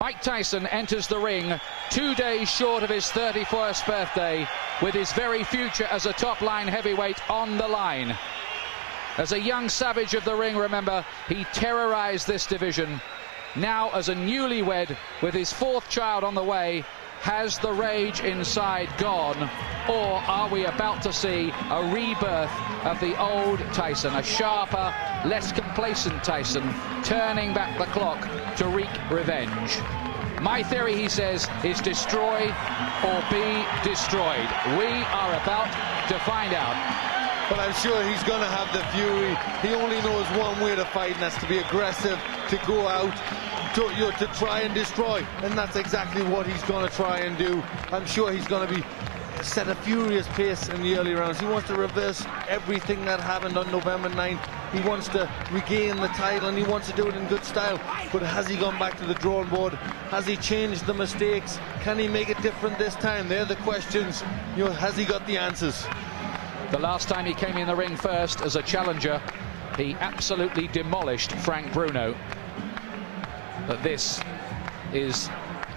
Mike Tyson enters the ring 2 days short of his 31st birthday, with his very future as a top-line heavyweight on the line. As a young savage of the ring, remember, he terrorized this division. Now, as a newlywed with his fourth child on the way, has the rage inside gone, or are we about to see a rebirth of the old Tyson, a sharper, less complacent Tyson, turning back the clock to wreak revenge? My theory, he says, is destroy or be destroyed. We are about to find out. But I'm sure he's going to have the fury. He only knows one way to fight, and that's to be aggressive, to go out, to try and destroy. And that's exactly what he's going to try and do. I'm sure he's going to be set a furious pace in the early rounds. He wants to reverse everything that happened on November 9th. He wants to regain the title, and he wants to do it in good style. But has he gone back to the drawing board? Has he changed the mistakes? Can he make it different this time? They're the questions. You know, has he got the answers? The last time he came in the ring first as a challenger, he absolutely demolished Frank Bruno. But this is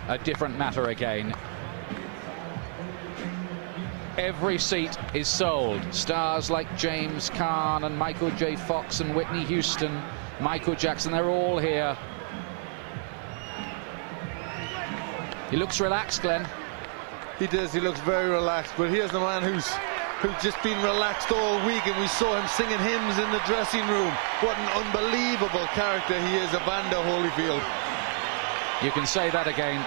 a different matter again. Every seat is sold. Stars like James Caan and Michael J. Fox and Whitney Houston, Michael Jackson, they're all here. He looks relaxed, Glenn. He does, he looks very relaxed, but here's the man who's just been relaxed all week, and we saw him singing hymns in the dressing room. What an unbelievable character he is, Evander Holyfield. You can say that again.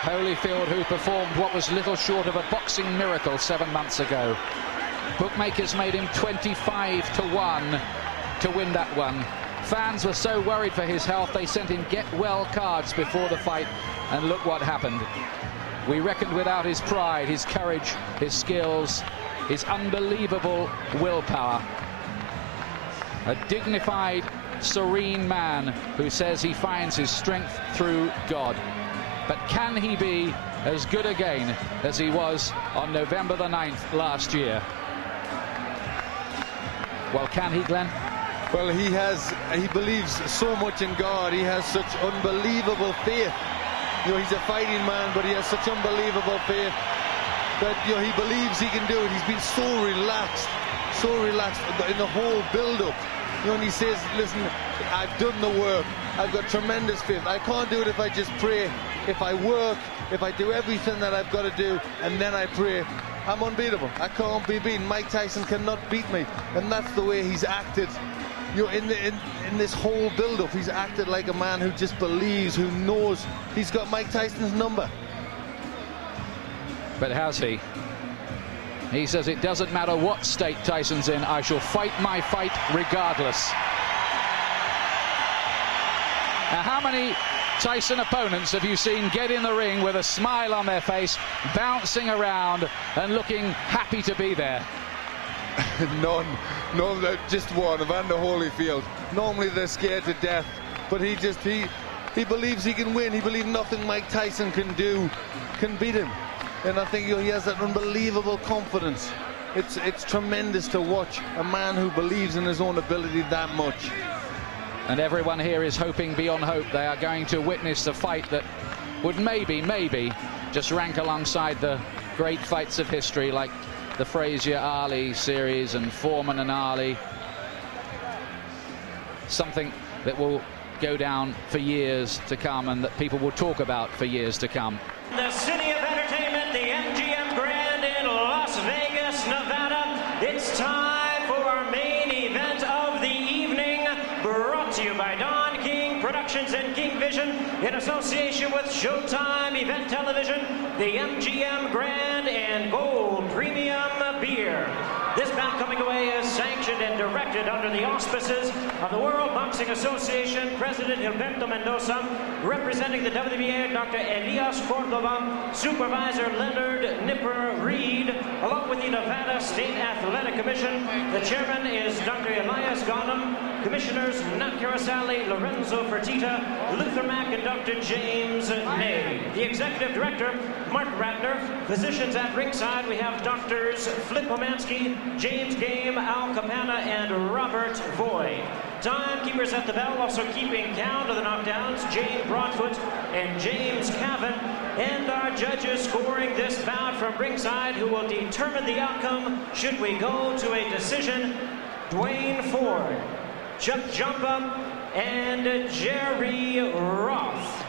Holyfield, who performed what was little short of a boxing miracle 7 months ago. Bookmakers made him 25-1 to win that one. Fans were so worried for his health, they sent him get-well cards before the fight, and look what happened. We reckoned without his pride, his courage, his skills, his unbelievable willpower. A dignified, serene man who says he finds his strength through God. But can he be as good again as he was on November the 9th last year? Well, can he, Glenn? Well, he believes so much in God. He has such unbelievable faith. You know, he's a fighting man, but he has such unbelievable faith that, you know, he believes he can do it. He's been so relaxed in the whole build-up. You know, and he says, listen, I've done the work. I've got tremendous faith. I can't do it if I just pray. If I work, if I do everything that I've got to do, and then I pray, I'm unbeatable. I can't be beaten. Mike Tyson cannot beat me. And that's the way he's acted. You know, in this whole build-up, he's acted like a man who just believes, who knows he's got Mike Tyson's number. But has he? He says it doesn't matter what state Tyson's in, I shall fight my fight regardless. Now, how many Tyson opponents have you seen get in the ring with a smile on their face, bouncing around and looking happy to be there? None, just one, Evander Holyfield. Normally they're scared to death, but he believes he can win. He believes nothing Mike Tyson can do can beat him. And I think, you know, he has that unbelievable confidence. It's tremendous to watch a man who believes in his own ability that much. And everyone here is hoping beyond hope. They are going to witness a fight that would maybe just rank alongside the great fights of history, like the Frazier-Ali series and Foreman and Ali. Something that will go down for years to come, and that people will talk about for years to come. The city of entertainment, the MGM Grand in Las Vegas, Nevada. It's time for our main event of the evening, brought to you by Don King Productions and King Vision in association with Showtime Event Television, the MGM Grand and Gold Premium Beer. This bout coming away is sanctioned and directed under the auspices of the World Boxing Association, President Gilberto Mendoza, representing the WBA, Dr. Elias Cordova, Supervisor Leonard Nipper Reed, along with the Nevada State Athletic Commission. The chairman is Dr. Elias Ghanem, commissioners Nat Carasali, Lorenzo Fertitta, Luther Mack, and Dr. James Ney. The executive director, Mark Ratner. Physicians at ringside, we have Doctors Flip Pomansky, James Game, Al Capana, and Robert Voy. Timekeepers at the bell, also keeping count of the knockdowns, Jane Broadfoot and James Cavan. And our judges scoring this bout from ringside, who will determine the outcome should we go to a decision: Dwayne Ford, Chuck Jumpa, and Jerry Roth.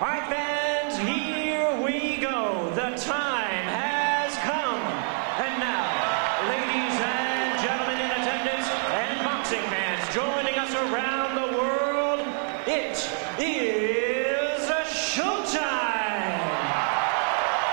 All right, fans, here we go. The time has come. And now, ladies and gentlemen in attendance and boxing fans joining us around the world, it is showtime!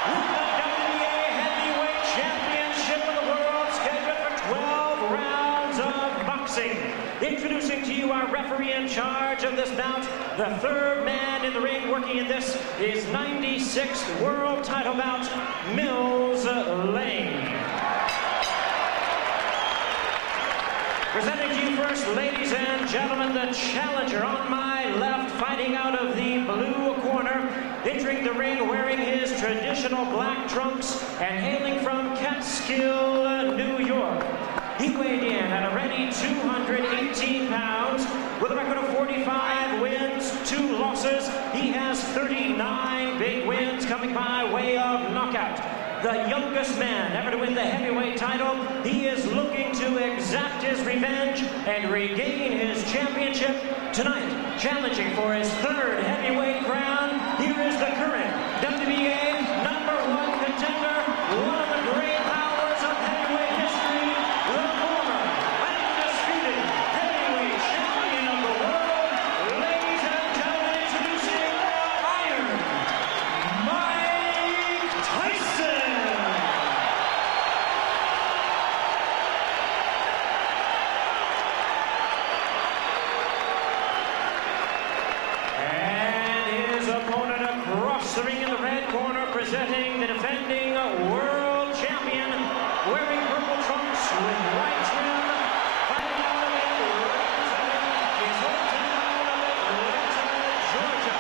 With the WBA Heavyweight Championship of the world scheduled for 12 rounds of boxing. Introducing to you our referee in charge of this bout, the third man in the ring working in this is 96th world title bout, Mills Lane. Presenting to you first, ladies and gentlemen, the challenger on my left, fighting out of the blue corner, entering the ring wearing his traditional black trunks and hailing from Catskill, New York. He weighed in at a ready 218 pounds with a record of 45 wins, 2 losses. He has 39 big wins coming by way of knockout. The youngest man ever to win the heavyweight title. He is looking to exact his revenge and regain his championship tonight. Challenging for his third heavyweight crown, here is the current WBA #1 contender, one of the great powers of heavyweight history, the former undisputed heavyweight champion of the world. Ladies and gentlemen, introducing Iron Mike Tyson. The ring in the red corner, presenting the defending world champion, wearing purple trunks with white trim, fighting out of it, representing his hometown of Atlanta, Georgia.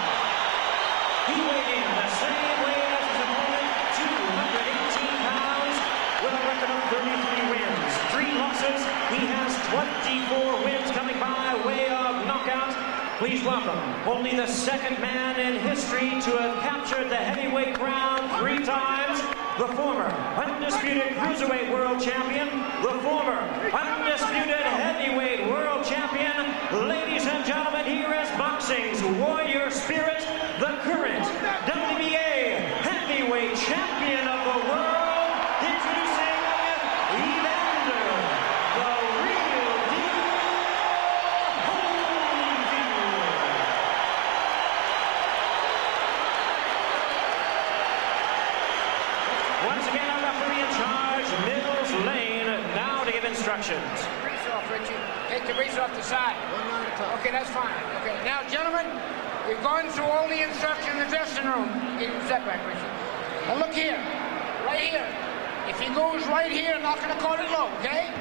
He weighed in the same weight as his opponent, 218 pounds, with a record of 33 wins, 3 losses. He has 24 wins coming by way of knockout. Please welcome only the second man in history to have captured the heavyweight crown 3 times, the former undisputed cruiserweight world champion, the former undisputed heavyweight world champion. Ladies and gentlemen, here is boxing's warrior spirit, the current WBA heavyweight champion of the world, introducing Evander, the real deal, Holyfield. Once again, our referee in charge, Mills Lane, now to give instructions. Grease off, Richie. Take the grease off the side. Okay, that's fine. Okay, now, gentlemen, we've gone through all the instructions in the dressing room. Get your step back, Richie. Now, look here. Right here. If he goes right here, I'm not going to call it low, okay?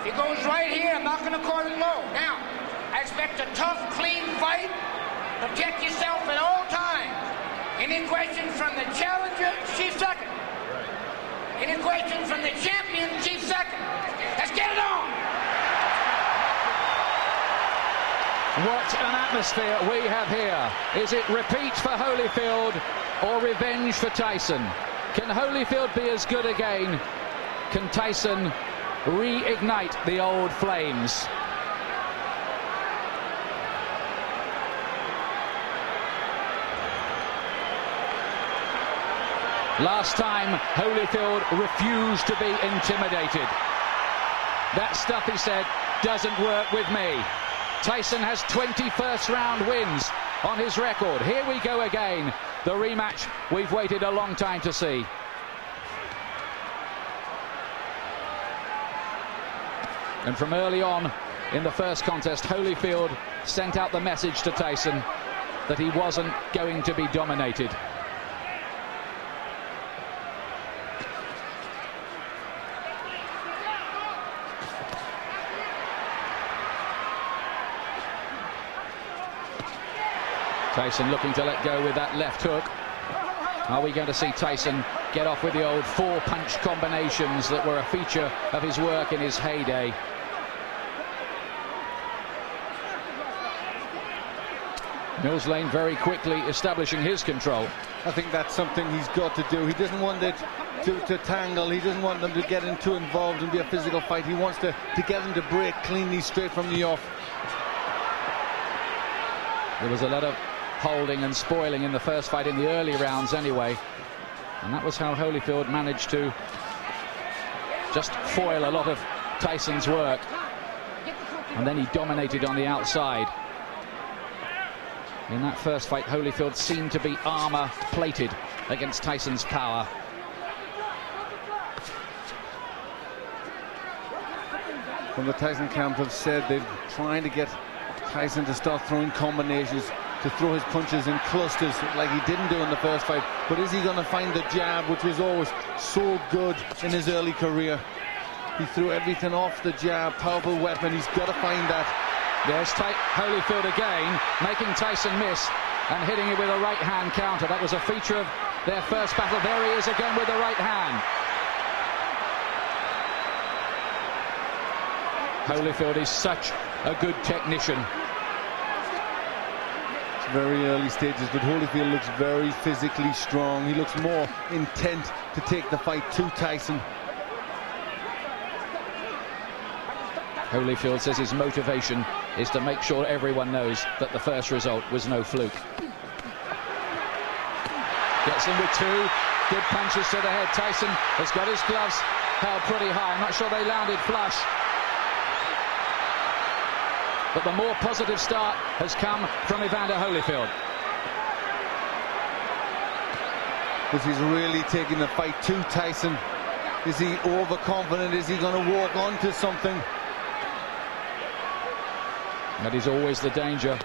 If he goes right here, I'm not going to call it low. Now, I expect a tough, clean fight. Protect yourself at all times. Any questions from the challenger, chief second. Any questions from the champion, chief second. Let's get it on. What an atmosphere we have here. Is it repeat for Holyfield or revenge for Tyson? Can Holyfield be as good again? Can Tyson reignite the old flames? Last time, Holyfield refused to be intimidated. That stuff, he said, doesn't work with me. Tyson has 20 first-round wins on his record. Here we go again. The rematch we've waited a long time to see. And from early on in the first contest, Holyfield sent out the message to Tyson that he wasn't going to be dominated. Tyson looking to let go with that left hook. Are we going to see Tyson get off with the old 4-punch combinations that were a feature of his work in his heyday? Mills Lane very quickly establishing his control. I think that's something he's got to do. He doesn't want it to tangle. He doesn't want them to get too involved and be a physical fight. He wants to get them to break cleanly straight from the off. There was a lot of holding and spoiling in the first fight in the early rounds anyway. And that was how Holyfield managed to just foil a lot of Tyson's work. And then he dominated on the outside. In that first fight, Holyfield seemed to be armor-plated against Tyson's power. From the Tyson camp have said they're trying to get Tyson to start throwing combinations, to throw his punches in clusters like he didn't do in the first fight. But is he going to find the jab, which was always so good in his early career? He threw everything off the jab, powerful weapon. He's got to find that. There's Holyfield again, making Tyson miss and hitting it with a right-hand counter. That was a feature of their first battle. There he is again with the right hand. Holyfield is such a good technician. It's very early stages, but Holyfield looks very physically strong. He looks more intent to take the fight to Tyson. Holyfield says his motivation is to make sure everyone knows that the first result was no fluke. Gets in with two good punches to the head. Tyson has got his gloves held pretty high. I'm not sure they landed flush. But the more positive start has come from Evander Holyfield. Because he's really taking the fight to Tyson. Is he overconfident? Is he going to walk onto something? That is always the danger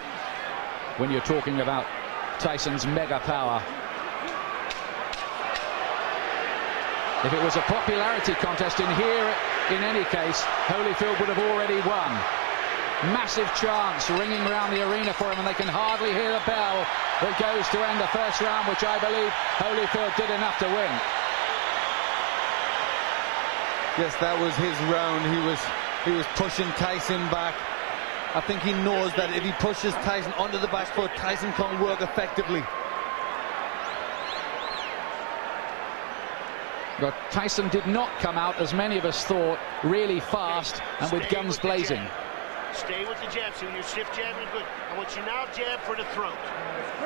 when you're talking about Tyson's mega power. If it was a popularity contest in here, in any case, Holyfield would have already won. Massive chants ringing around the arena for him, and they can hardly hear the bell that goes to end the first round, which I believe Holyfield did enough to win. Yes, that was his round. He was pushing Tyson back. I think he knows that if he pushes Tyson onto the back foot, Tyson can't work effectively. But Tyson did not come out, as many of us thought, really fast and with guns blazing. Stay with the jab. See, when you're stiff jabbing, good. I want you now jab for the throat.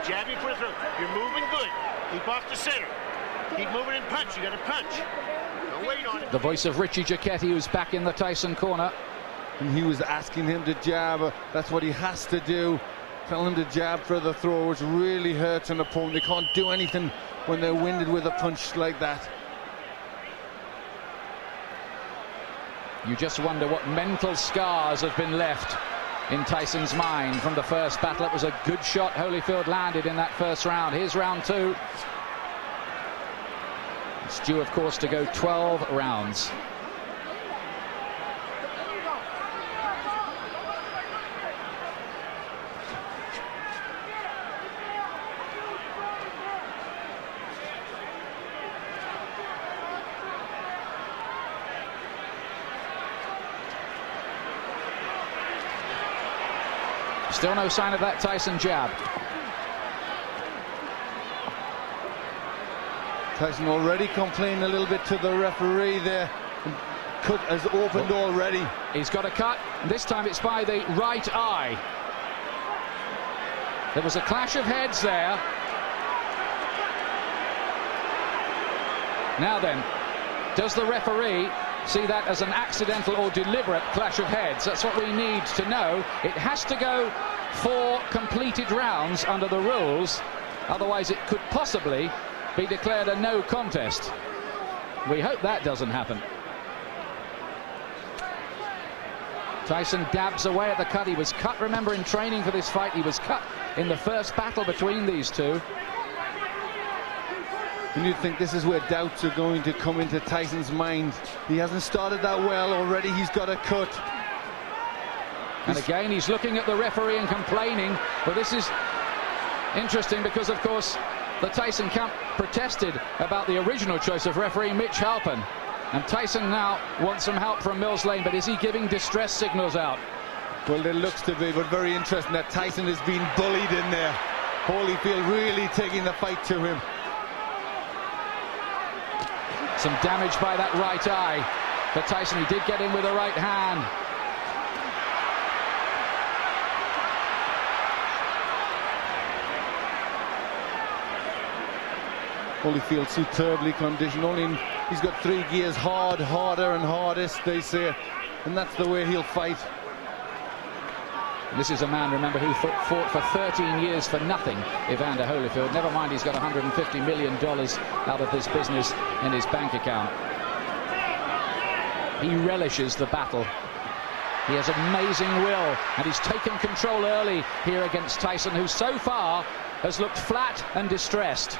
Jabbing for the throat. You're moving good. Keep off the center. Keep moving and punch. You got to punch. Don't wait on it. The voice of Richie Giacchetti, who's back in the Tyson corner. And he was asking him to jab. That's what he has to do. Tell him to jab for the throw, which really hurts an opponent. They can't do anything when they're winded with a punch like that. You just wonder what mental scars have been left in Tyson's mind from the first battle. It was a good shot Holyfield landed in that first round. Here's round two. It's due, of course, to go 12 rounds. Still no sign of that Tyson jab. Tyson already complaining a little bit to the referee there. Cut has opened already. He's got a cut. This time it's by the right eye. There was a clash of heads there. Now then, does the referee see that as an accidental or deliberate clash of heads? That's what we need to know. It has to go 4 completed rounds under the rules. Otherwise it could possibly be declared a no contest. We hope that doesn't happen. Tyson dabs away at the cut. He was cut, remember, in training for this fight. He was cut in the first battle between these two. And you'd think this is where doubts are going to come into Tyson's mind. He hasn't started that well already. He's got a cut. And again, he's looking at the referee and complaining. But this is interesting because, of course, the Tyson camp protested about the original choice of referee Mitch Halpin. And Tyson now wants some help from Mills Lane. But is he giving distress signals out? Well, it looks to be, but very interesting that Tyson has been bullied in there. Holyfield really taking the fight to him. Some damage by that right eye for Tyson. He did get in with a right hand. Holyfield superbly conditioned. He's got 3 gears: hard, harder and hardest, they say, and that's the way he'll fight. This is a man, remember, who fought for 13 years for nothing, Evander Holyfield. Never mind, he's got $150 million out of this business in his bank account. He relishes the battle. He has amazing will, and he's taken control early here against Tyson, who so far has looked flat and distressed.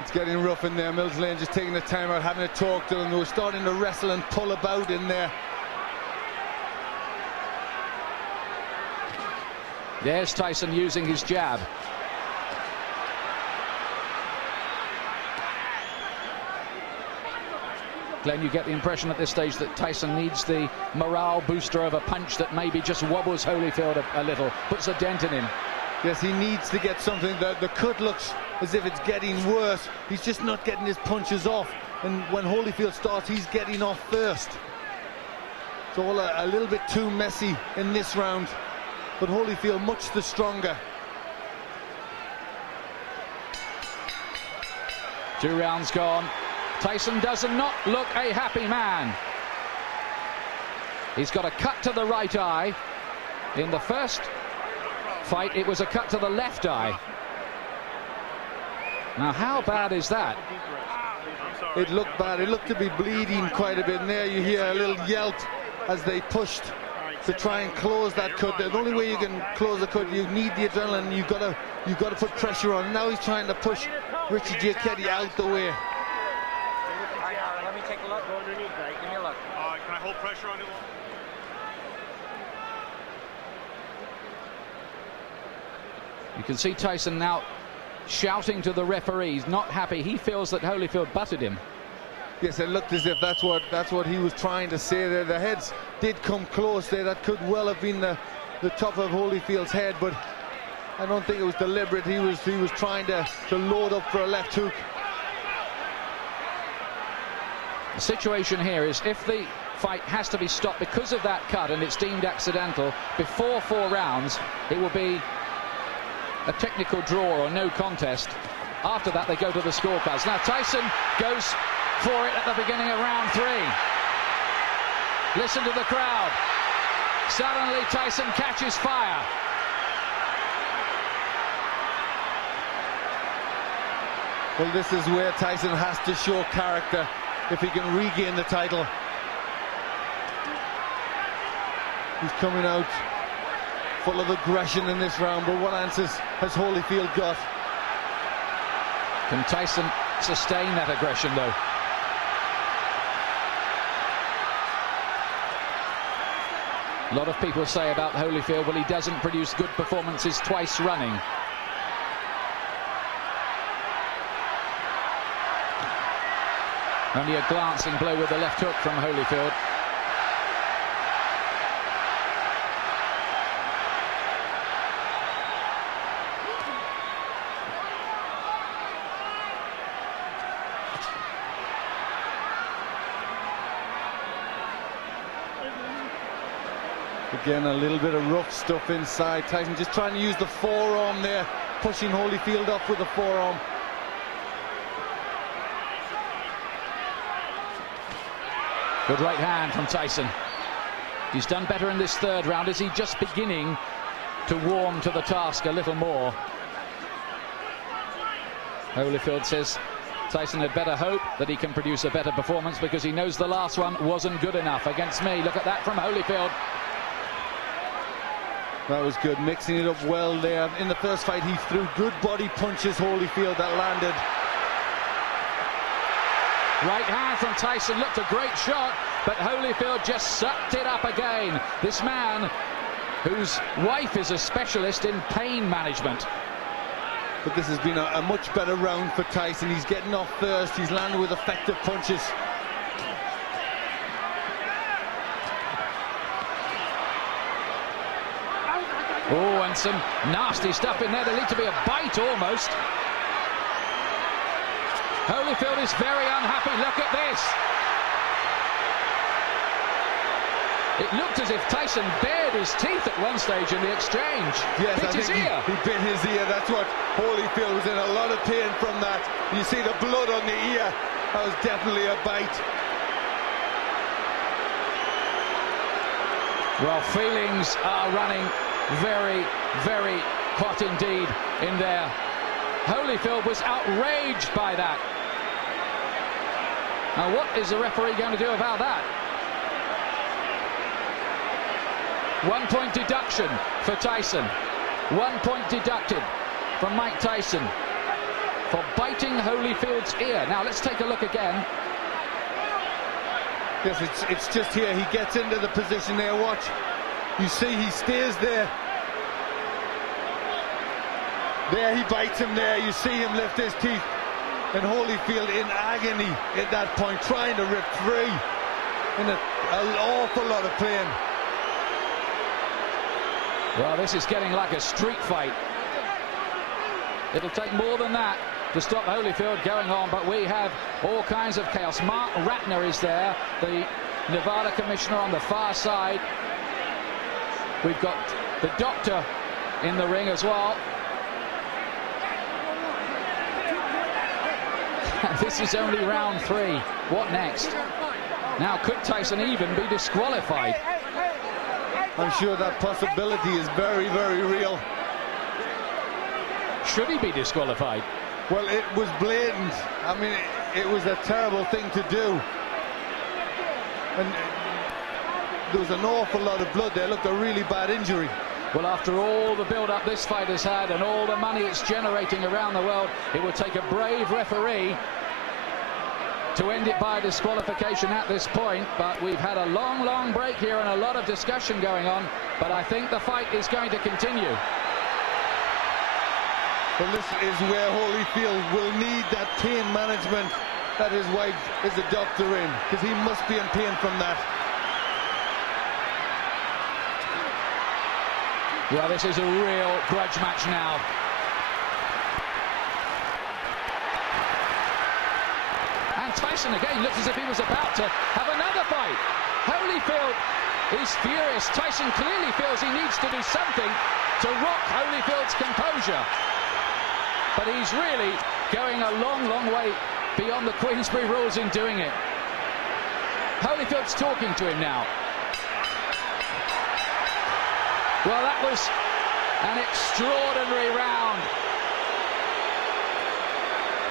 It's getting rough in there. Mills Lane just taking the time out, having a talk to him. They were starting to wrestle and pull about in there. There's Tyson using his jab. Glenn, you get the impression at this stage that Tyson needs the morale booster of a punch that maybe just wobbles Holyfield a little, puts a dent in him. Yes, he needs to get something. The cut looks as if it's getting worse. He's just not getting his punches off. And when Holyfield starts, he's getting off first. It's all a little bit too messy in this round. But Holyfield much the stronger. 2 rounds gone. Tyson does not look a happy man. He's got a cut to the right eye. In the first fight, it was a cut to the left eye. Now, how bad is that? It looked bad. It looked to be bleeding quite a bit. And there you hear a little yelp as they pushed to try and close that cut. The only way you can close the cut, you need the adrenaline. You've got to put pressure on. Now he's trying to push Richie Giacchetti out the way. Let me take a look. Go underneath, right? Give me a look. Can I hold pressure on it? You can see Tyson now shouting to the referees, not happy. He feels that Holyfield butted him. Yes, it looked as if that's what he was trying to say there. The heads did come close there. That could well have been the top of Holyfield's head, but I don't think it was deliberate. He was trying to load up for a left hook. The situation here is if the fight has to be stopped because of that cut and it's deemed accidental before 4 rounds, it will be a technical draw or no contest. After that, they go to the scorecards. Now, Tyson goes for it at the beginning of round 3. Listen to the crowd. Suddenly, Tyson catches fire. Well, this is where Tyson has to show character if he can regain the title. He's coming out full of aggression in this round, but what answers has Holyfield got? Can Tyson sustain that aggression, though? A lot of people say about Holyfield, well, he doesn't produce good performances twice running. Only a glancing blow with the left hook from Holyfield. Again, a little bit of rough stuff inside. Tyson just trying to use the forearm there, pushing Holyfield up with the forearm. Good right hand from Tyson. He's done better in this 3rd round. Is he just beginning to warm to the task a little more? Holyfield says Tyson had better hope that he can produce a better performance because he knows the last one wasn't good enough against me. Look at that from Holyfield. That was good, mixing it up well there. In the first fight, he threw good body punches, Holyfield, that landed. Right hand from Tyson, looked a great shot, but Holyfield just sucked it up again. This man, whose wife is a specialist in pain management. But this has been a much better round for Tyson. He's getting off first, he's landing with effective punches. Oh, and some nasty stuff in there. There needs to be a bite almost. Holyfield is very unhappy. Look at this. It looked as if Tyson bared his teeth at one stage in the exchange. Yes, bit his ear. He bit his ear. That's what Holyfield was in a lot of pain from that. You see the blood on the ear. That was definitely a bite. Well, feelings are running very, very hot indeed in there. Holyfield was outraged by that. Now, what is the referee going to do about that? 1 point deduction for Tyson. 1 point deducted from Mike Tyson for biting Holyfield's ear. Now, let's take a look again. Yes, it's just here. He gets into the position there. Watch. You see he stays there. There he bites him there. You see him lift his teeth. And Holyfield in agony at that point, trying to rip free. In an awful lot of pain. Well, this is getting like a street fight. It'll take more than that to stop Holyfield going on, but we have all kinds of chaos. Mark Ratner is there, the Nevada commissioner on the far side. We've got the doctor in the ring as well. This is only round 3. What next? Now, could Tyson even be disqualified? I'm sure that possibility is very, very real. Should he be disqualified? Well, it was blatant. I mean, it was a terrible thing to do. And there was an awful lot of blood there. Looked a really bad injury. Well, after all the build-up this fight has had and all the money it's generating around the world, it would take a brave referee to end it by disqualification at this point. But we've had a long, long break here and a lot of discussion going on. But I think the fight is going to continue. Well, this is where Holyfield will need that pain management that his wife is a doctor in, because he must be in pain from that. Well, this is a real grudge match now. And Tyson again looks as if he was about to have another fight. Holyfield is furious. Tyson clearly feels he needs to do something to rock Holyfield's composure. But he's really going a long, long way beyond the Queensberry rules in doing it. Holyfield's talking to him now. Well, that was an extraordinary round.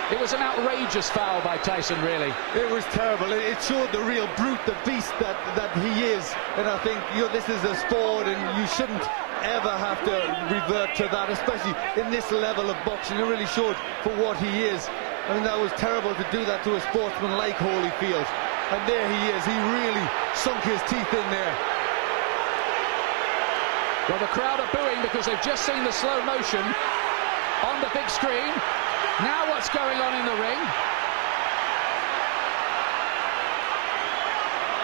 It was an outrageous foul by Tyson, really. It was terrible. It showed the real brute, the beast that he is. And I think, you know, this is a sport and you shouldn't ever have to revert to that, especially in this level of boxing. It really showed for what he is. I mean, that was terrible to do that to a sportsman like Holyfield. And there he is. He really sunk his teeth in there. Well, the crowd are booing because they've just seen the slow motion on the big screen. Now what's going on in the ring?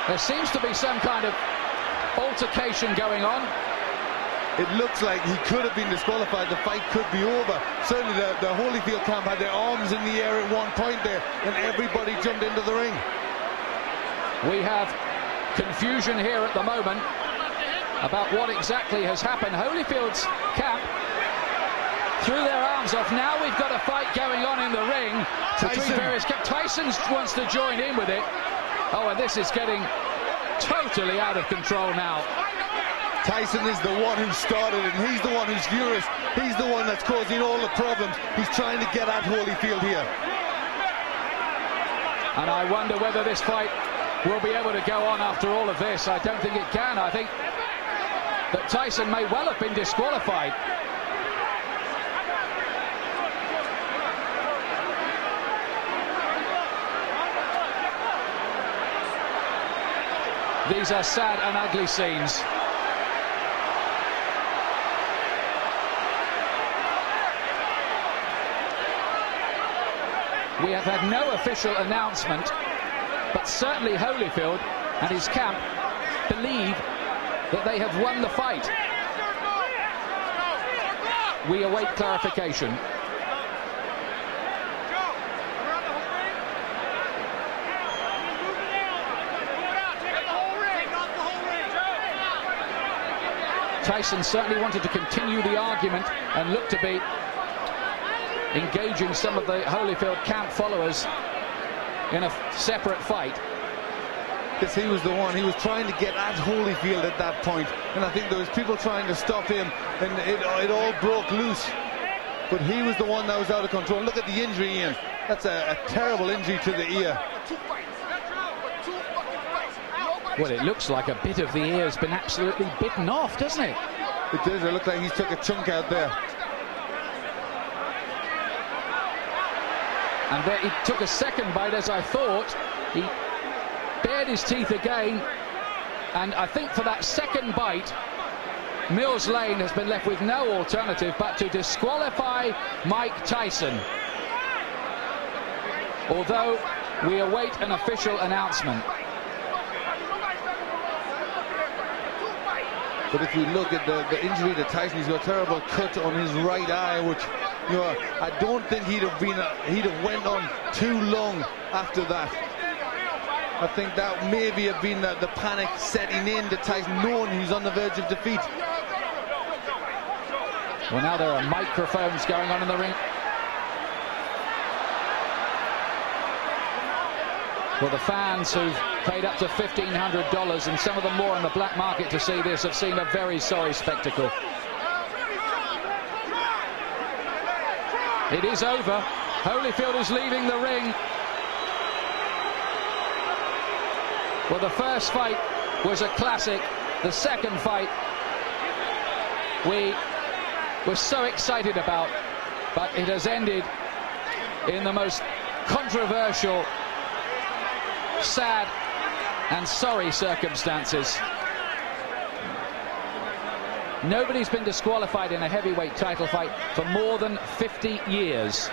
There seems to be some kind of altercation going on. It looks like he could have been disqualified. The fight could be over. Certainly the Holyfield camp had their arms in the air at one point there, and everybody jumped into the ring. We have confusion here at the moment about what exactly has happened. Holyfield's camp threw their arms off. Now we've got a fight going on in the ring between various camps. Tyson wants to join in with it. Oh, and this is getting totally out of control now. Tyson is the one who started it, and he's the one who's furious. He's the one that's causing all the problems. He's trying to get at Holyfield here. And I wonder whether this fight will be able to go on after all of this. I don't think it can. I think that Tyson may well have been disqualified. These are sad and ugly scenes. We have had no official announcement, but certainly Holyfield and his camp believe that they have won the fight. we await clarification. Tyson certainly wanted to continue the argument and looked to be engaging some of the Holyfield camp followers in a separate fight. Because he was the one, he was trying to get at Holyfield at that point, and I think there was people trying to stop him, and it all broke loose. But he was the one that was out of control. Look at the injury, Ian. That's a terrible injury to the ear. Well, it looks like a bit of the ear has been absolutely bitten off, doesn't it? It does. It looks like he's took a chunk out there. And there, he took a second bite, as I thought. He bared his teeth again, and I think for that second bite, Mills Lane has been left with no alternative but to disqualify Mike Tyson. Although we await an official announcement. But if you look at the injury to Tyson, he's got a terrible cut on his right eye, which, you know, I don't think he'd have went on too long after that. I think that maybe have been the panic setting in to Tyson, knowing he's on the verge of defeat. Well, now there are microphones going on in the ring. Well, the fans who've paid up to $1,500 and some of them more on the black market to see this have seen a very sorry spectacle. It is over. Holyfield is leaving the ring. Well, the first fight was a classic. The second fight we were so excited about, but it has ended in the most controversial, sad and sorry circumstances. Nobody's been disqualified in a heavyweight title fight for more than 50 years.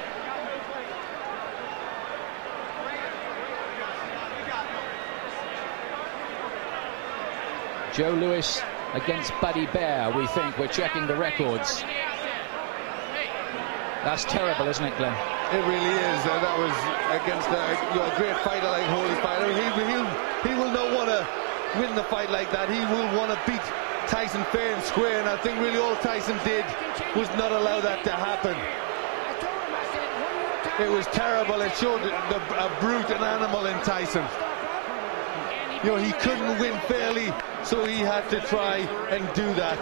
Joe Louis against Buddy Bear, we think. We're checking the records. That's terrible, isn't it, Glenn? It really is. That was against a great fighter like Holyfield. He will not want to win the fight like that. He will want to beat Tyson fair and square, and I think really all Tyson did was not allow that to happen. It was terrible. It showed a brute, an animal in Tyson. You know, he couldn't win fairly, so he had to try and do that.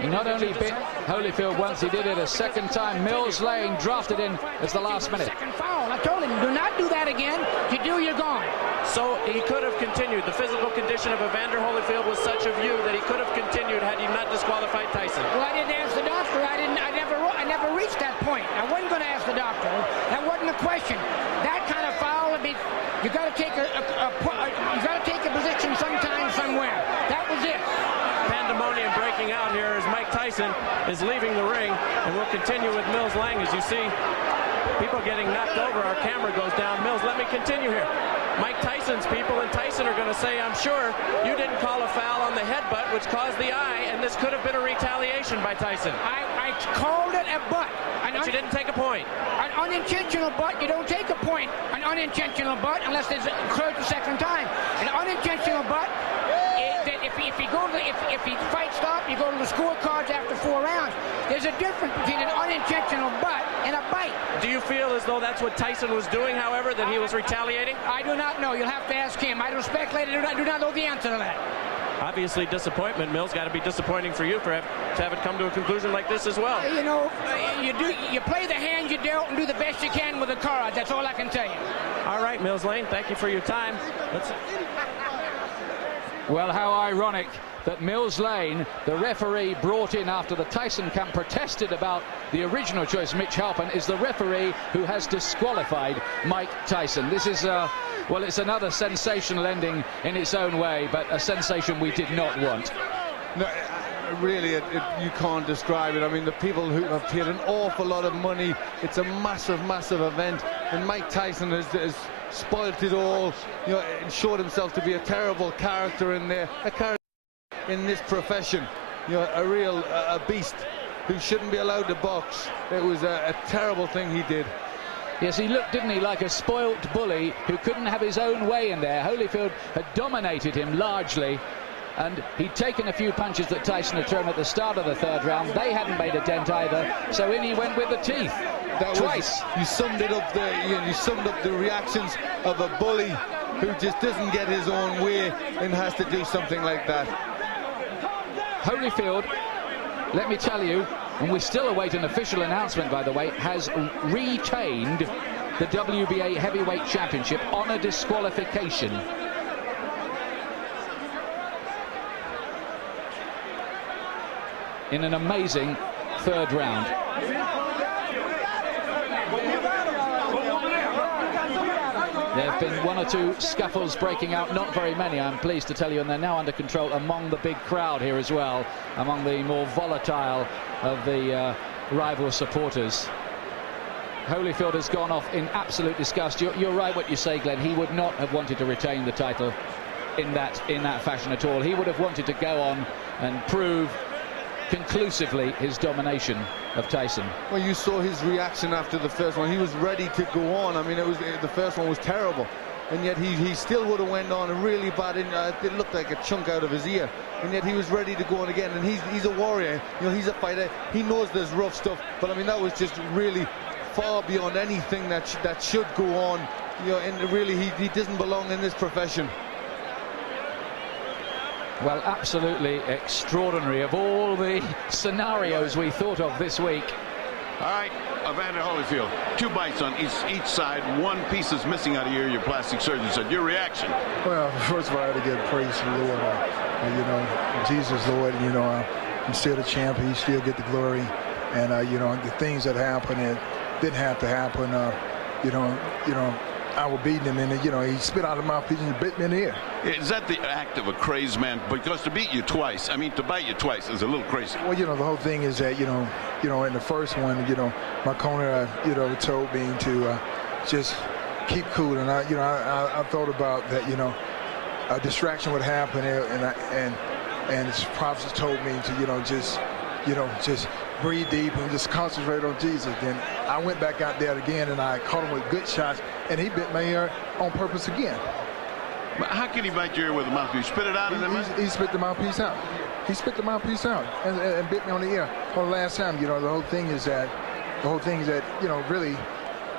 He not only bit Holyfield once, he did it a second time. Mills Lane drafted in as the last minute. Second foul. I told him, do not do that again. If you do, you're gone. So he could have continued. The physical condition of Evander Holyfield was such a view that he could have continued had he not disqualified Tyson. Well, I didn't ask the doctor. I never reached that point. I wasn't going to ask the doctor. That wasn't a question. That kind of foul, I mean, you got to take a position sometime, somewhere. That was it. Pandemonium breaking out here as Mike Tyson is leaving the ring, and we'll continue with Mills Lang. As you see people getting knocked over, our camera goes down. Mills, let me continue here. Mike Tyson's people and Tyson are going to say, I'm sure you didn't call a foul on the headbutt, which caused the eye, and this could have been a retaliation by Tyson. I called it a butt. But you didn't take a point. An unintentional butt, you don't take a point. An unintentional butt, unless it's occurred the second time. An unintentional butt, if he fight stop, you go to the scorecards after 4 rounds. There's a difference between an unintentional butt and a bite. Do you feel as though that's what Tyson was doing, however, that he was retaliating? I do not know. You'll have to ask him. I don't speculate. I do not know the answer to that. Obviously, disappointment. Mills, got to be disappointing for you to have it come to a conclusion like this as well. You know, you play the hand you dealt and do the best you can with the cards. That's all I can tell you. All right, Mills Lane, thank you for your time. Well, how ironic that Mills Lane, the referee brought in after the Tyson camp protested about the original choice, Mitch Halpin, is the referee who has disqualified Mike Tyson. This is, well, it's another sensational ending in its own way, but a sensation we did not want. No, really, you can't describe it. I mean, the people who have paid an awful lot of money, it's a massive, massive event, and Mike Tyson has spoilt it all, you know, and showed himself to be a terrible character in there, a character in this profession, you know, a real beast. who shouldn't be allowed to box. It was a terrible thing he did. Yes, he looked, didn't he, like a spoilt bully who couldn't have his own way in there. Holyfield had dominated him largely, and he'd taken a few punches that Tyson had thrown at the start of the third round. They hadn't made a dent either, so in he went with the teeth. Twice. You summed it up there. You summed up the reactions of a bully who just doesn't get his own way and has to do something like that. Holyfield, let me tell you, and we still await an official announcement, by the way, has retained the WBA Heavyweight Championship on a disqualification. In an amazing third round. There have been one or two scuffles breaking out, not very many, I'm pleased to tell you, and they're now under control among the big crowd here as well, among the more volatile of the rival supporters. Holyfield has gone off in absolute disgust. You're right what you say, Glenn. He would not have wanted to retain the title in that fashion at all. He would have wanted to go on and prove conclusively his domination of Tyson. Well, you saw his reaction after the first one. He was ready to go on. I mean, the first one was terrible, and yet he still would have went on a really bad. It looked like a chunk out of his ear, and yet he was ready to go on again. And he's a warrior. You know, he's a fighter. He knows there's rough stuff, but I mean, that was just really far beyond anything that should go on. You know, and really, he doesn't belong in this profession. Well, absolutely extraordinary of all the scenarios we thought of this week. All right, Evander Holyfield, 2 bites on each side. 1 piece is missing out of your plastic surgeon said. Your reaction? Well, first of all, I had to give praise to the Lord. You know, Jesus, Lord, you know, I'm still the champion. He still get the glory. And, you know, the things that happened, it didn't have to happen. You know, I was beating him, and you know, he spit out of my mouthpiece and bit me in the ear. Is that the act of a crazed man? Because to beat you twice, I mean, to bite you twice is a little crazy. Well, you know, the whole thing is that, you know, in the first one, you know, my corner, you know, told me to just keep cool, and I thought about that, you know, a distraction would happen, and his prophets told me to, you know, just breathe deep and just concentrate on Jesus. Then I went back out there again, and I caught him with good shots, and he bit my ear on purpose again. But how can he bite your ear with a mouthpiece? Spit it out of them? He spit the mouthpiece out. He spit the mouthpiece out and bit me on the ear. Well, the last time, you know, the whole thing is that, you know, really,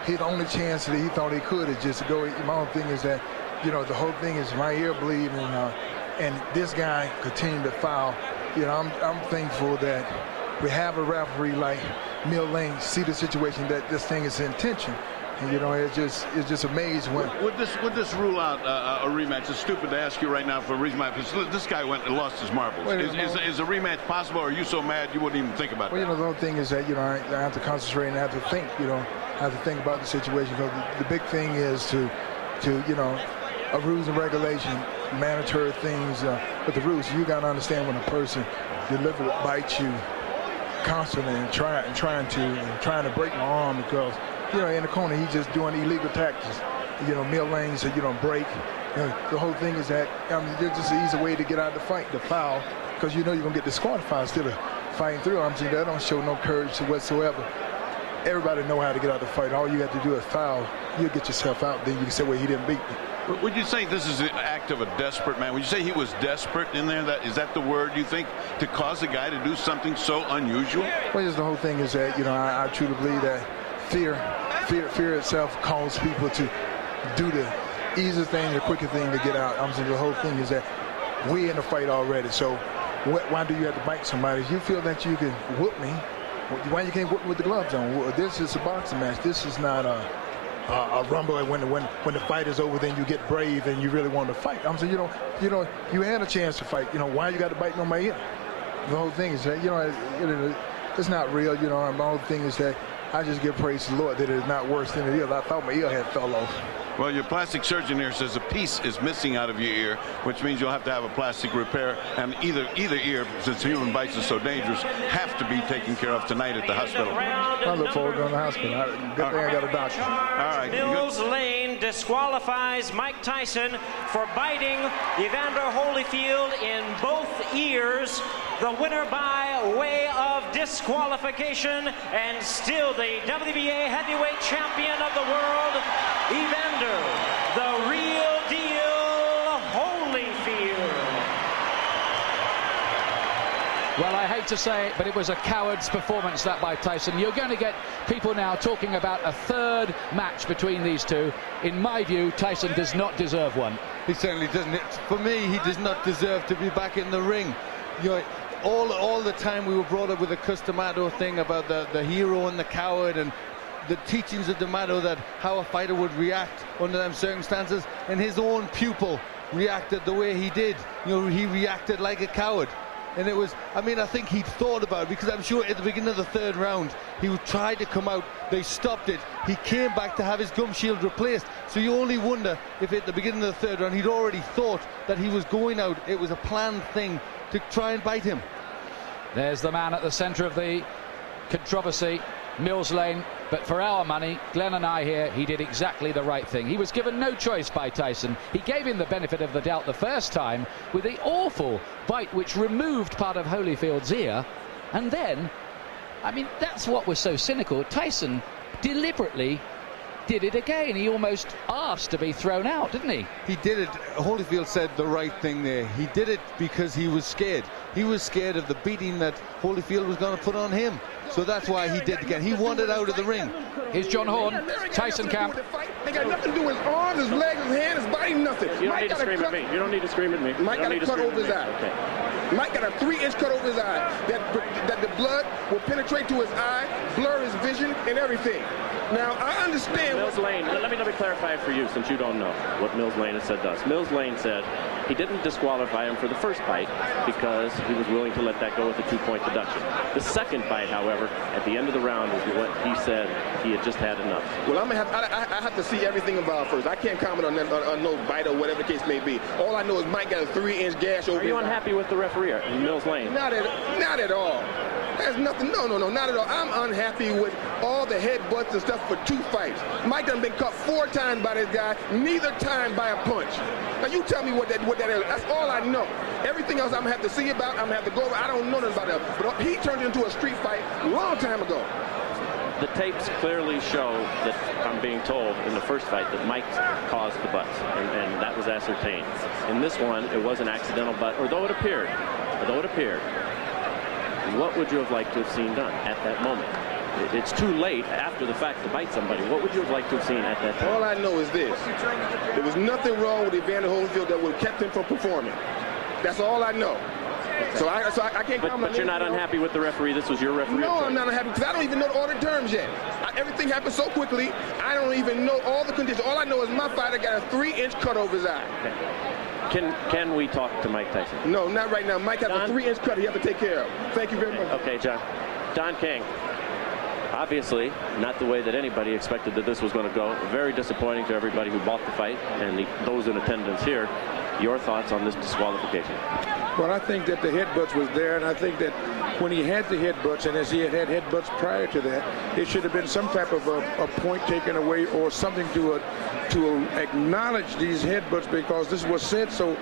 the only chance that he thought he could is just to go. My whole thing is that, you know, the whole thing is my ear bleeding, and this guy continued to foul. You know, I'm thankful that we have a referee like Mill Lane see the situation that this thing is intention. And, you know, it's just amazing when. Would this rule out a rematch? It's stupid to ask you right now for a rematch. This guy went and lost his marbles. Is a rematch possible, or are you so mad you wouldn't even think about it? Well, you know, the whole thing is that, you know, I have to concentrate and I have to think, you know, I have to think about the situation. Because the big thing is to you know, a rules and regulation, mandatory things, but the rules, you got to understand when a person deliberately bites you constantly and trying to break my arm, because, you know, in the corner he's just doing illegal tactics. You know, Mill Lane said, you don't break. You know, the whole thing is that there's just an easy way to get out of the fight, the foul, because you know you're gonna get disqualified instead of fighting through. I'm saying that don't show no courage whatsoever. Everybody know how to get out of the fight. All you have to do is foul. You'll get yourself out. Then you can say, well, he didn't beat me. Would you say this is an act of a desperate man? Would you say he was desperate in there? Is that the word you think, to cause a guy to do something so unusual? Well, just the whole thing is that, you know, I truly believe that fear itself causes people to do the easiest thing, the quicker thing to get out. I'm saying the whole thing is that we're in the fight already. So why do you have to bite somebody? If you feel that you can whoop me, why you can't whoop me with the gloves on? Well, this is a boxing match. This is not a rumble. When the fight is over, then you get brave and you really want to fight. I'm saying, you had a chance to fight. You know, why you got to bite on my ear? The whole thing is that, you know, it's not real. You know, my whole thing is that I just give praise to the Lord that it's not worse than it is. I thought my ear had fell off. Well, your plastic surgeon here says a piece is missing out of your ear, which means you'll have to have a plastic repair. And either ear, since human bites are so dangerous, have to be taken care of tonight at the hospital. I look forward to going to the hospital. Good thing I got a doctor. All right. Mills Lane disqualifies Mike Tyson for biting Evander Holyfield in both ears. The winner by way of disqualification, and still the WBA heavyweight champion of the world, Evander, the real deal, Holyfield. Well, I hate to say it, but it was a coward's performance, that by Tyson. You're going to get people now talking about a third match between these two. In my view, Tyson does not deserve one. He certainly doesn't. For me, he does not deserve to be back in the ring. You know, all the time we were brought up with the Customato thing about the hero and the coward, and the teachings of D'Amato that how a fighter would react under them circumstances, and his own pupil reacted the way he did. You know, he reacted like a coward. And it was, I mean, I think he'd thought about it, because I'm sure at the beginning of the third round he tried to come out, they stopped it, he came back to have his gum shield replaced. So you only wonder if at the beginning of the third round he'd already thought that he was going out. It was a planned thing to try and bite him. There's the man at the centre of the controversy, Mills Lane. But for our money, Glenn and I here, he did exactly the right thing. He was given no choice by Tyson. He gave him the benefit of the doubt the first time with the awful bite which removed part of Holyfield's ear. And then, I mean, that's what was so cynical. Tyson deliberately did it again. He almost asked to be thrown out, didn't he? He did it. Holyfield said the right thing there. He did it because he was scared. He was scared of the beating that Holyfield was going to put on him. So that's why he did it again. He wanted out of the ring. Here's John Horn, Tyson camp. They got nothing to do with his arms, his legs, his hands, his body, nothing. You don't need to scream at me. You don't need to scream at me. Mike got a cut over his eye. Okay. Mike got a 3-inch cut over his eye. That the blood will penetrate to his eye, blur his vision, and everything. Now, I understand. Mills Lane, let me clarify for you, since you don't know what Mills Lane has said to us. Mills Lane said he didn't disqualify him for the first bite because he was willing to let that go with a 2-point deduction. The second bite, however, at the end of the round is what he said he had just had enough. Well, I have to see everything involved first. I can't comment on that, on no bite or whatever the case may be. All I know is Mike got a 3-inch gash over his eye. Are you unhappy with the referee, Mills Lane? Not at all. There's nothing, no, not at all. I'm unhappy with all the headbutts and stuff for 2 fights. Mike done been cut 4 times by this guy, neither time by a punch. Now you tell me what that is. That's all I know. Everything else I'm gonna have to see about, I'm gonna have to go over. I don't know nothing about that. But he turned into a street fight a long time ago. The tapes clearly show that, I'm being told, in the first fight that Mike caused the butts, and that was ascertained. In this one, it was an accidental butt, although it appeared. What would you have liked to have seen done at that moment? It's too late after the fact to bite somebody. What would you have liked to have seen at that time? All I know is this. There was nothing wrong with Evander Holyfield that would have kept him from performing. That's all I know. So I can't comment. But you're not unhappy with the referee? This was your referee? No, I'm not unhappy because I don't even know all the terms yet. Everything happened so quickly, I don't even know all the conditions. All I know is my fighter got a 3-inch cut over his eye. Okay. Can we talk to Mike Tyson? No, not right now. Mike has a 3-inch cut he has to take care of. Thank you very much. Okay, John. Don King. Obviously, not the way that anybody expected that this was going to go. Very disappointing to everybody who bought the fight and those in attendance here. Your thoughts on this disqualification? Well, I think that the headbutts was there, and I think that when he had the headbutts, and as he had headbutts prior to that, it should have been some type of a point taken away or something to acknowledge these headbutts, because this was said so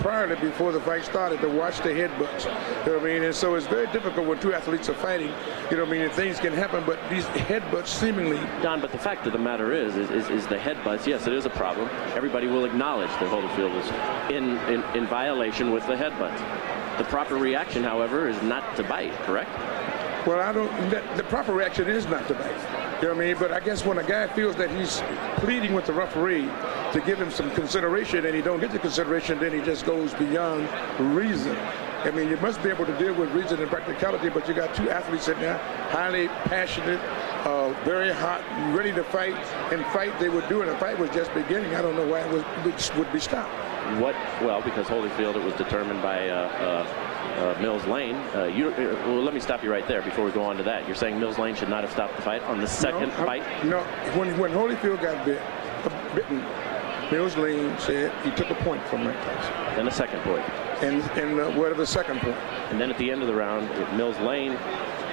priorly before the fight started, to watch the headbutts. You know what I mean? And so it's very difficult when 2 athletes are fighting. You know what I mean? And things can happen, but these headbutts seemingly... Don, but the fact of the matter is the headbutts, yes, it is a problem. Everybody will acknowledge that Holyfield was in violation with the headbutts. The proper reaction, however, is not to bite, correct? Well, the proper reaction is not to bite. You know what I mean? But I guess when a guy feels that he's pleading with the referee to give him some consideration and he don't get the consideration, then he just goes beyond reason. I mean, you must be able to deal with reason and practicality, but you got 2 athletes in there, highly passionate, very hot, ready to fight, and fight they would do, and the fight was just beginning. I don't know why it would be stopped. Well, because Holyfield, it was determined by Mills Lane. Well, let me stop you right there before we go on to that. You're saying Mills Lane should not have stopped the fight on the second fight? No, when Holyfield got bit, bitten, Mills Lane said he took a point from Mike Tyson. Then a second point. And what are the second point? And then at the end of the round, Mills Lane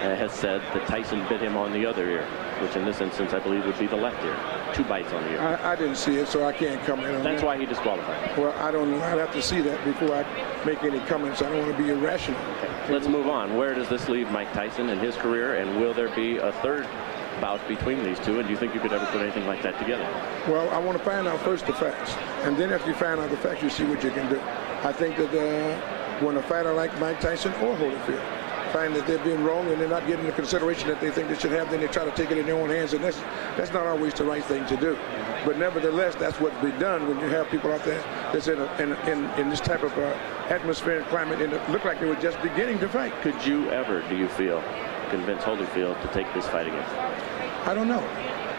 has said that Tyson bit him on the other ear, which in this instance I believe would be the left ear. 2 bites on the ear. I didn't see it, so I can't comment on that. That's why he disqualified. Well, I don't know. I'd have to see that before I make any comments. I don't want to be irrational. Okay. Let's move on. Where does this leave Mike Tyson in his career, and will there be a third bout between these two, and do you think you could ever put anything like that together? Well, I want to find out first the facts, and then after you find out the facts, you see what you can do. I think that when a fighter like Mike Tyson or Holyfield find that they're being wrong and they're not getting the consideration that they think they should have, then they try to take it in their own hands, and that's not always the right thing to do. But nevertheless, that's what's been done when you have people out there that's in this type of atmosphere and climate, and it looked like they were just beginning to fight. Could you ever, do you feel, convince Holyfield to take this fight against him? I don't know.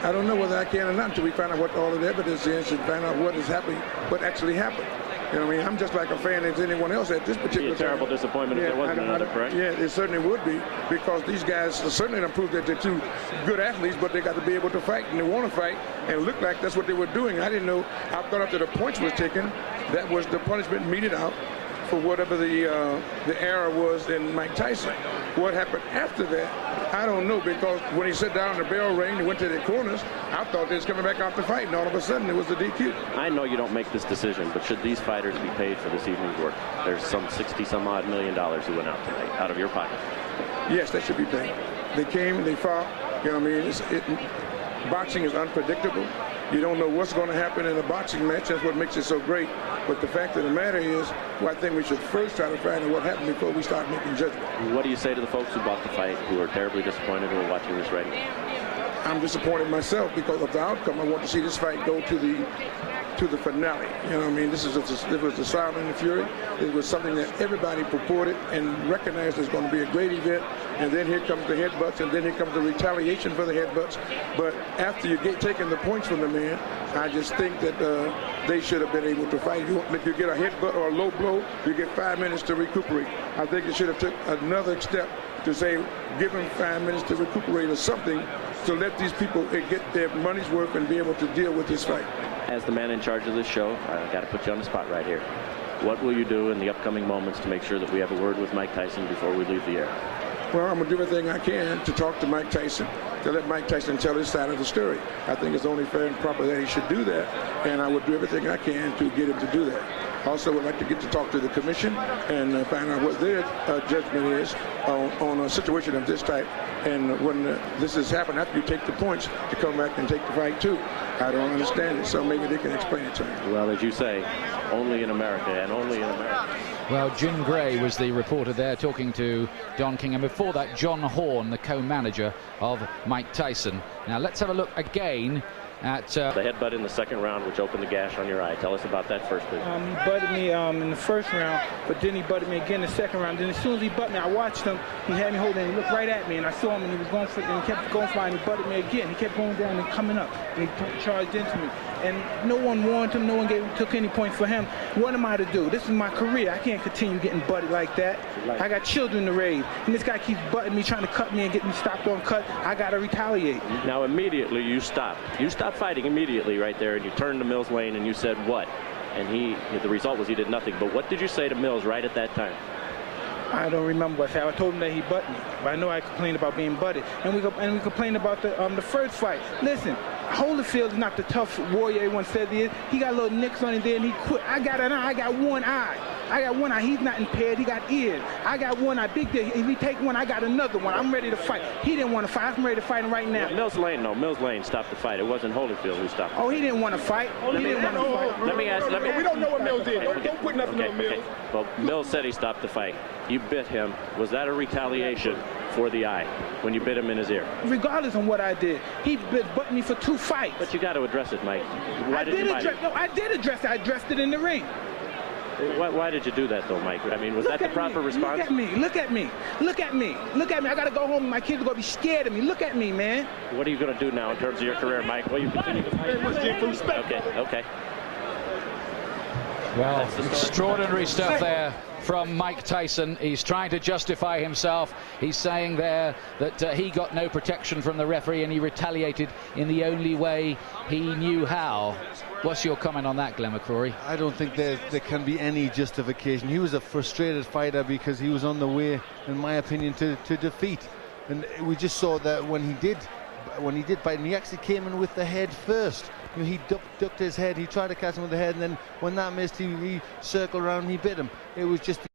I don't know whether I can or not until we find out what all of the evidence is and find out what is happening, what actually happened. You know what I mean? I'm just like a fan as anyone else at this particular time. It'd be a terrible disappointment if there wasn't another, correct? Yeah, it certainly would be, because these guys certainly don't prove that they're two good athletes, but they got to be able to fight, and they want to fight, and it looked like that's what they were doing. I didn't know. I thought after the points was taken, that was the punishment meted out for whatever the error was in Mike Tyson. What happened after that, I don't know, because when he sat down, the bell rang, he went to the corners, I thought they was coming back out to fight, and all of a sudden it was the DQ. I know you don't make this decision, but should these fighters be paid for this evening's work? There's some $60-some-odd million who went out tonight, out of your pocket. Yes, they should be paid. They came, they fought. You know what I mean? Boxing is unpredictable. You don't know what's going to happen in a boxing match. That's what makes it so great. But the fact of the matter is, I think we should first try to find out what happened before we start making judgment. What do you say to the folks who bought the fight, who are terribly disappointed, who are watching this right now? I'm disappointed myself because of the outcome. I want to see this fight go to the finale. You know what I mean? It was the Sound and the Fury. It was something that everybody purported and recognized as going to be a great event. And then here comes the headbutts, and then here comes the retaliation for the headbutts. But after you get taking the points from the man, I just think that they should have been able to fight. If you get a headbutt or a low blow, you get 5 minutes to recuperate. I think it should have took another step to say, give them 5 minutes to recuperate or something, to let these people get their money's worth and be able to deal with this fight. As the man in charge of this show, I've got to put you on the spot right here. What will you do in the upcoming moments to make sure that we have a word with Mike Tyson before we leave the air? Well, I'm going to do everything I can to talk to Mike Tyson, to let Mike Tyson tell his side of the story. I think it's only fair and proper that he should do that, and I would do everything I can to get him to do that. Also, would like to get to talk to the commission and find out what their judgment is on a situation of this type. And when this has happened, after you take the points, to come back and take the fight too. I don't understand it, so maybe they can explain it to me. Well, as you say, only in America, and only in America. Well, Jim Gray was the reporter there talking to Don King, and before that, John Horn, the co-manager of Mike Tyson. Now, let's have a look again at the headbutt in the second round, which opened the gash on your eye. Tell us about that first, please. He butted me in the first round, but then he butted me again in the second round. Then as soon as he butted me, I watched him. He had me holding, and he looked right at me, and I saw him, and he was going for it, and he kept going for it, and he butted me again. He kept going down and coming up, and he charged into me. And no one warned him, no one took any points for him. What am I to do? This is my career. I can't continue getting butted like that. I got children to raise, and this guy keeps butting me, trying to cut me and get me stopped on cut. I got to retaliate. Now, immediately you stopped. You stopped fighting immediately right there, and you turned to Mills Lane and you said what? And the result was he did nothing. But what did you say to Mills right at that time? I don't remember what I said. I told him that he butted me, but I know I complained about being butted. And we complained about the first fight. Listen, Holyfield is not the tough warrior everyone said he is. He got little nicks on him there, and he quit. I got an eye. I got one eye. I got one eye. He's not impaired. He got ears. I got one eye. Big deal. If he take one, I got another one. I'm ready to fight. He didn't want to fight. I'm ready to fight him right now. Yeah, Mills Lane stopped the fight. It wasn't Holyfield who stopped. Oh, he didn't want to fight. He didn't want to fight. Let me ask. We don't know what Mills did. Don't put nothing on Mills. Okay. Well, Mills said he stopped the fight. You bit him. Was that a retaliation for the eye when you bit him in his ear? Regardless of what I did, he butted me for 2 fights. But you got to address it, Mike. I did address it. I addressed it in the ring. Why did you do that, though, Mike? I mean, was that the proper response? Look at me. Look at me. Look at me. Look at me. I got to go home and my kids are going to be scared of me. Look at me, man. What are you going to do now in terms of your career, Mike? Well, you continue to fight. Respect. Okay. Well, extraordinary stuff there from Mike Tyson. He's trying to justify himself. He's saying there that he got no protection from the referee and he retaliated in the only way he knew how. What's your comment on that, Glenn McCrory? I don't think there can be any justification. He was a frustrated fighter because he was on the way, in my opinion, to defeat. And we just saw that when he did bite him, he actually came in with the head first. You know, he ducked his head, he tried to catch him with the head, and then when that missed, he circled around and he bit him. It was just